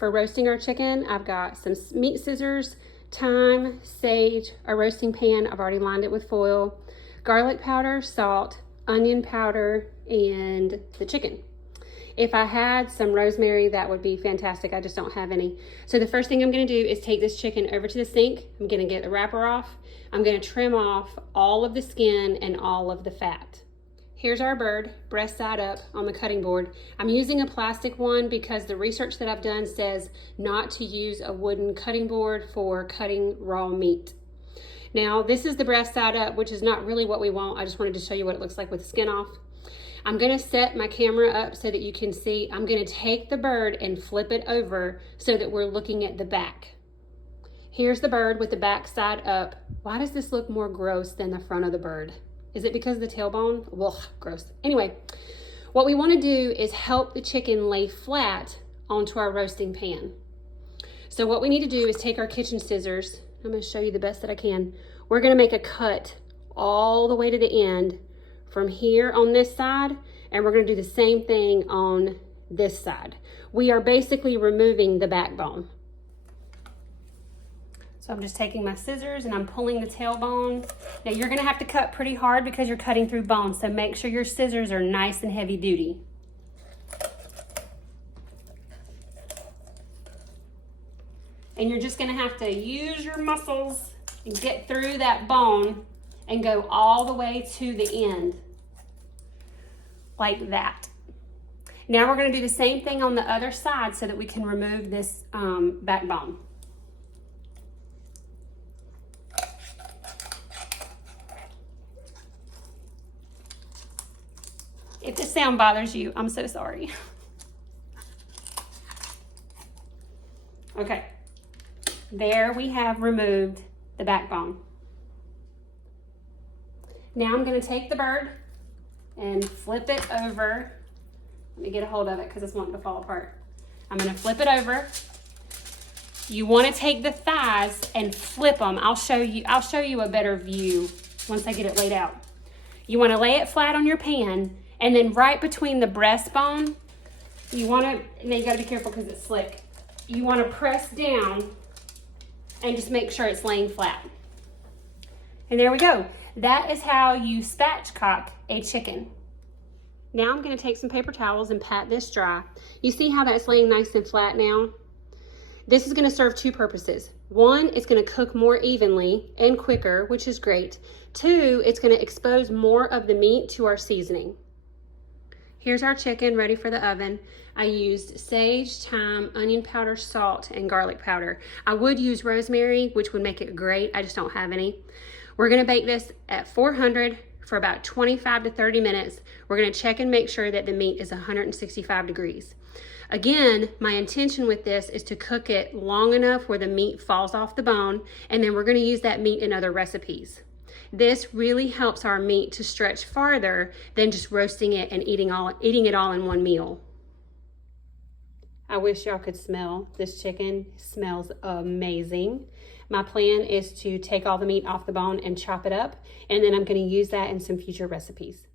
for roasting our chicken, I've got some meat scissors, thyme, sage, a roasting pan. I've already lined it with foil, garlic powder, salt, onion powder, and the chicken. If I had some rosemary, that would be fantastic. I just don't have any. So the first thing I'm gonna do is take this chicken over to the sink. I'm gonna get the wrapper off. I'm gonna trim off all of the skin and all of the fat. Here's our bird, breast side up on the cutting board. I'm using a plastic one because the research that I've done says not to use a wooden cutting board for cutting raw meat. Now, this is the breast side up, which is not really what we want. I just wanted to show you what it looks like with the skin off. I'm gonna set my camera up so that you can see. I'm gonna take the bird and flip it over so that we're looking at the back. Here's the bird with the back side up. Why does this look more gross than the front of the bird? Is it because of the tailbone? Ugh, gross. Anyway, what we wanna do is help the chicken lay flat onto our roasting pan. So what we need to do is take our kitchen scissors. I'm gonna show you the best that I can. We're gonna make a cut all the way to the end from here on this side, and we're gonna do the same thing on this side. We are basically removing the backbone. So I'm just taking my scissors and I'm pulling the tailbone. Now you're gonna have to cut pretty hard because you're cutting through bone, so make sure your scissors are nice and heavy duty. And you're just gonna have to use your muscles and get through that bone and go all the way to the end, like that. Now we're gonna do the same thing on the other side so that we can remove this backbone. If this sound bothers you, I'm so sorry. Okay, there we have removed the backbone. Now I'm gonna take the bird and flip it over. Let me get a hold of it because it's wanting to fall apart. I'm gonna flip it over. You wanna take the thighs and flip them. I'll show you a better view once I get it laid out. You wanna lay it flat on your pan, and then right between the breastbone, and then you gotta be careful because it's slick. You wanna press down and just make sure it's laying flat. And there we go. That is how you spatchcock a chicken. Now I'm gonna take some paper towels and pat this dry. You see how that's laying nice and flat now? This is gonna serve two purposes. One, it's gonna cook more evenly and quicker, which is great. Two, it's gonna expose more of the meat to our seasoning. Here's our chicken ready for the oven. I used sage, thyme, onion powder, salt, and garlic powder. I would use rosemary, which would make it great. I just don't have any. We're gonna bake this at 400 for about 25 to 30 minutes. We're gonna check and make sure that the meat is 165 degrees. Again, my intention with this is to cook it long enough where the meat falls off the bone, and then we're gonna use that meat in other recipes. This really helps our meat to stretch farther than just roasting it and eating it all in one meal. I wish y'all could smell this chicken. It smells amazing. My plan is to take all the meat off the bone and chop it up, and then I'm gonna use that in some future recipes.